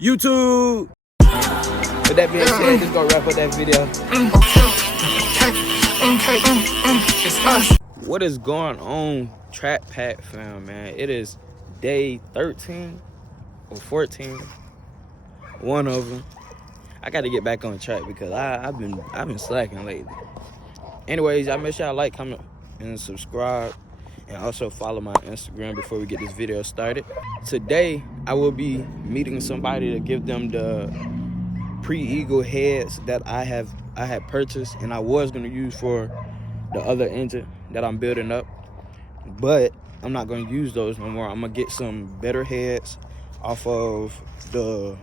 YouTube. With that being said, just gonna wrap up that video. What is going on, Trap Pack fam, man? It is day 13 or 14. One of them. I got to get back on track because I've been slacking lately. Anyways, y'all make sure y'all like, comment, and subscribe, and also follow my Instagram before we get this video started. Today, I will be meeting somebody to give them the pre-Eagle heads that I had purchased and I was gonna use for the other engine that I'm building up, but I'm not gonna use those no more. I'm gonna get some better heads off of the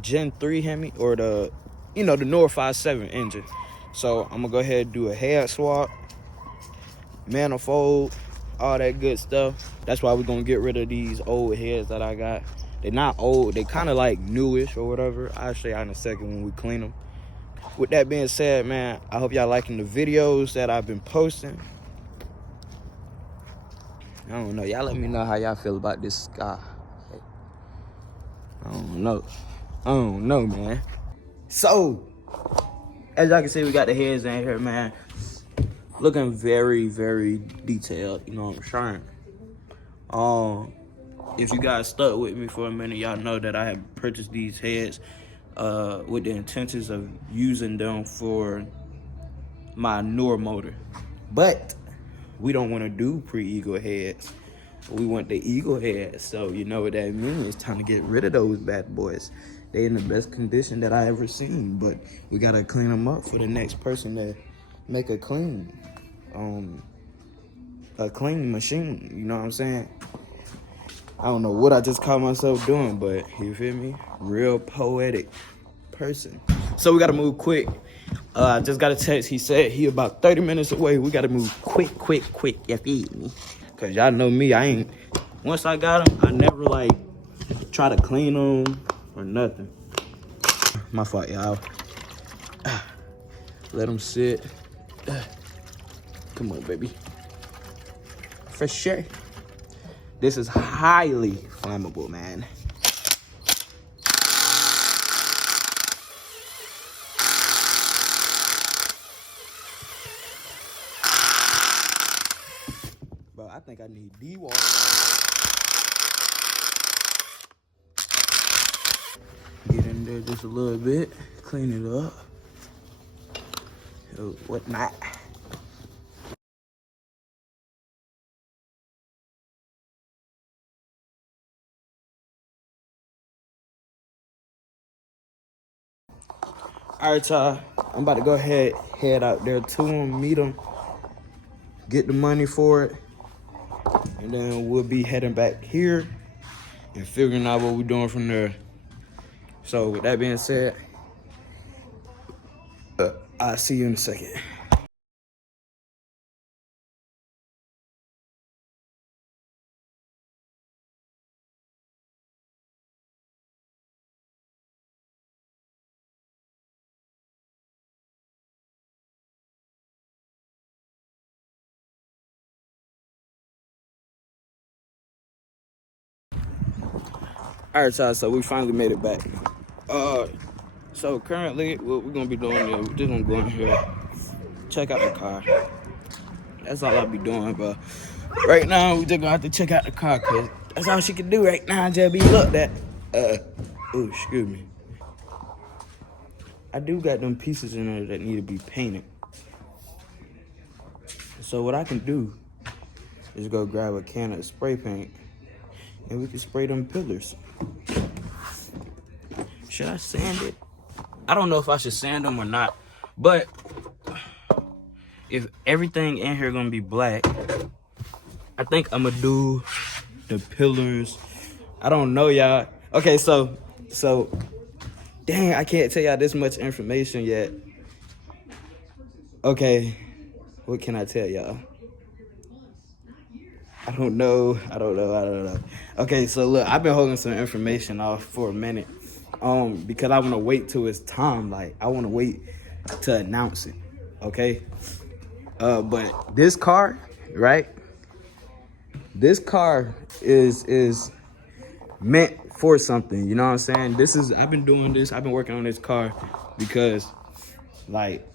Gen 3 Hemi or the Nora 57 engine. So I'm gonna go ahead and do a head swap, manifold, all that good stuff. That's why we're gonna get rid of these old heads that I got. They're not old, they kind of like newish or whatever. I'll show y'all in a second when we clean them. With that being said, man, I hope y'all liking the videos that I've been posting. I don't know, y'all let me know how y'all feel about this sky. I don't know, man. So, as y'all can see, we got the heads in here, man. Looking very, very detailed, you know what I'm saying? If you guys stuck with me for a minute, y'all know that I have purchased these heads with the intentions of using them for my newer motor. But we don't want to do pre-Eagle heads. We want the Eagle heads. So you know what that means. It's time to get rid of those bad boys. They in the best condition that I ever seen, but we gotta clean them up for the next person to make a clean machine. You know what I'm saying? I don't know what I just caught myself doing, but you feel me? Real poetic person. So we gotta move quick. I just got a text. He said he about 30 minutes away. We gotta move quick. You feel me? Cause y'all know me. Once I got them, I never like try to clean them or nothing. My fault, y'all. Let them sit. Come on, baby. For sure. This is highly flammable, man. Bro, I think I need D-water. Get in there just a little bit, clean it up. Whatnot. All right, y'all. I'm about to go ahead, head out there to them, meet them, get the money for it, and then we'll be heading back here and figuring out what we're doing from there. So with that being said, I'll see you in a second. All right, y'all, so we finally made it back. So currently, what we're gonna be doing is we're just gonna go in here, check out the car. That's all I'll be doing, but right now, we just gonna have to check out the car, cause that's all she can do right now, just be looked at. Oh, excuse me. I do got them pieces in there that need to be painted. So what I can do is go grab a can of spray paint, and we can spray them pillars. Should I sand it? I don't know if I should sand them or not, but if everything in here gonna be black, I think I'm gonna do the pillars. I don't know, y'all. Okay, so dang, I can't tell y'all this much information yet. Okay, what can I tell y'all? I don't know. Okay, so look, I've been holding some information off for a minute. Because I want to wait till it's time. Like, I want to wait to announce it. Okay. But this car, right? This car is meant for something, you know what I'm saying? I've been doing this, I've been working on this car because, like,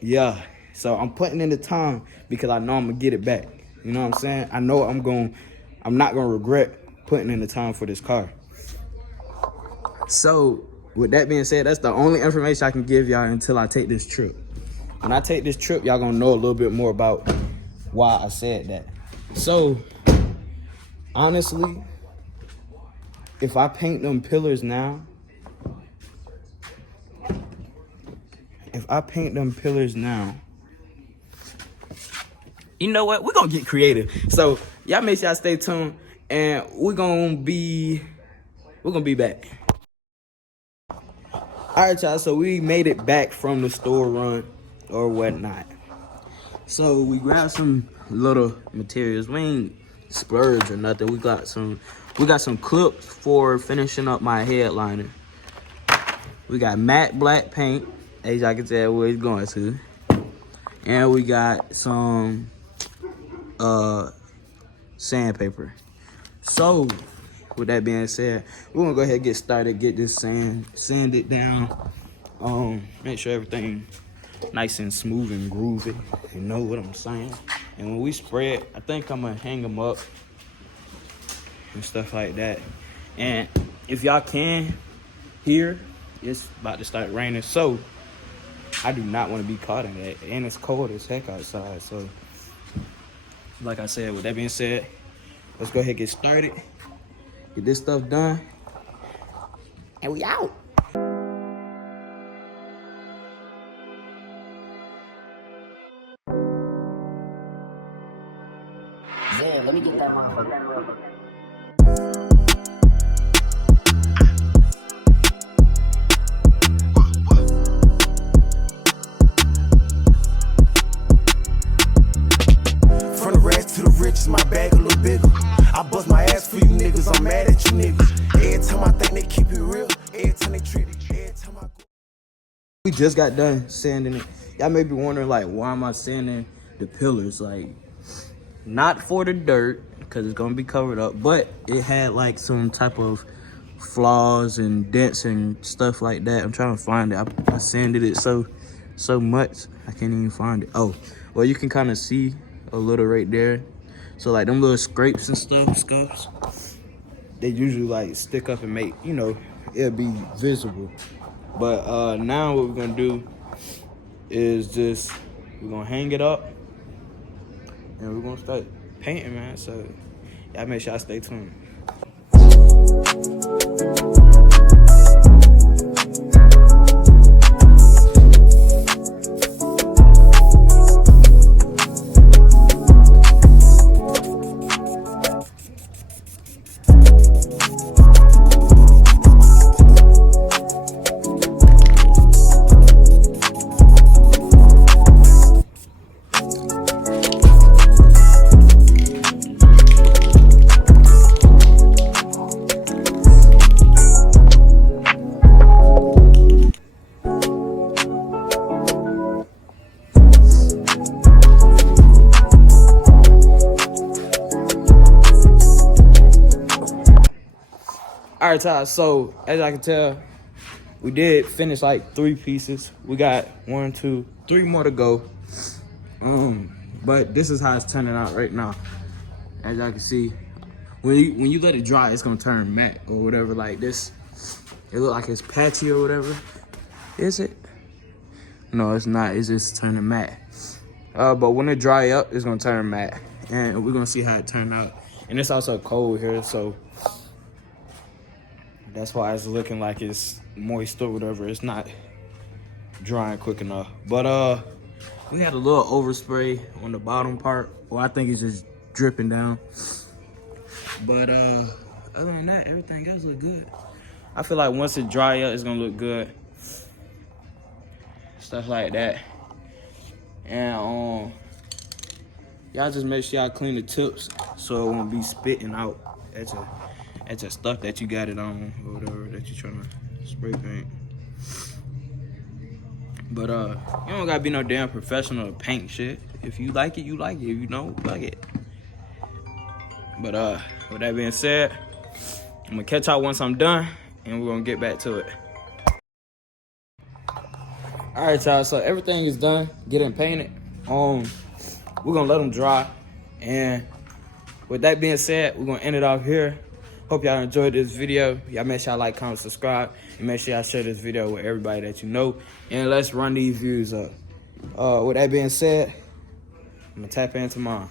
yeah. So I'm putting in the time because I know I'm gonna get it back. You know what I'm saying? I know I'm not gonna regret putting in the time for this car. So with that being said, that's the only information I can give y'all until I take this trip. When I take this trip, y'all gonna know a little bit more about why I said that. So honestly, if I paint them pillars now, you know what? We're gonna get creative. So y'all make sure y'all stay tuned, and we're gonna be back. All right, y'all. So we made it back from the store run or whatnot. So we grabbed some little materials. We ain't splurge or nothing. We got some clips for finishing up my headliner. We got matte black paint, as y'all can tell where it's going to. And we got some sandpaper. So with that being said, we're gonna go ahead and get started, get this sand it down. Make sure everything nice and smooth and groovy. You know what I'm saying? And when we spray it, I think I'm gonna hang them up and stuff like that. And if y'all can hear, it's about to start raining, so I do not want to be caught in that. And it's cold as heck outside. So like I said, with that being said, let's go ahead and get started, get this stuff done, and we out. Yeah, let me get that motherfucker. From the rags to the riches, my bag a little bigger. I bust my ass for you niggas, I'm mad at you niggas. Every time I think they keep it real, every time they treat it, every time I go. We just got done sanding it. Y'all may be wondering, like, why am I sanding the pillars? Like, not for the dirt, because it's gonna be covered up, but it had like some type of flaws and dents and stuff like that. I'm trying to find it. I sanded it so much I can't even find it. Oh, well, you can kind of see a little right there. So like them little scrapes and scuffs, they usually like stick up and make, you know, it'll be visible. But now what we're gonna do is we're gonna hang it up and we're gonna start painting, man. So y'all make sure y'all stay tuned. All right, Ty, so as I can tell, we did finish like 3 pieces. We got 1, 2, 3 more to go. But this is how it's turning out right now. As y'all can see, when you let it dry, it's gonna turn matte or whatever like this. It look like it's patchy or whatever. Is it? No, it's not. It's just turning matte. But when it dry up, it's gonna turn matte, and we're gonna see how it turned out. And it's also cold here, so that's why it's looking like it's moist or whatever. It's not drying quick enough. But we had a little overspray on the bottom part. Well, I think it's just dripping down. But other than that, everything else look good. I feel like once it dry up, it's gonna look good. Stuff like that. And y'all just make sure y'all clean the tips so it won't be spitting out at your stuff that you got it on or whatever that you're trying to spray paint. But you don't gotta be no damn professional to paint shit. If you like it, you like it. If you don't, fuck it. But with that being said, I'm gonna catch y'all once I'm done, and we're gonna get back to it. All right, y'all, so everything is done, getting painted. We're gonna let them dry. And with that being said, we're gonna end it off here. Hope y'all enjoyed this video. Y'all make sure y'all like, comment, subscribe, and make sure y'all share this video with everybody that you know. And let's run these views up. With that being said, I'm gonna tap in tomorrow.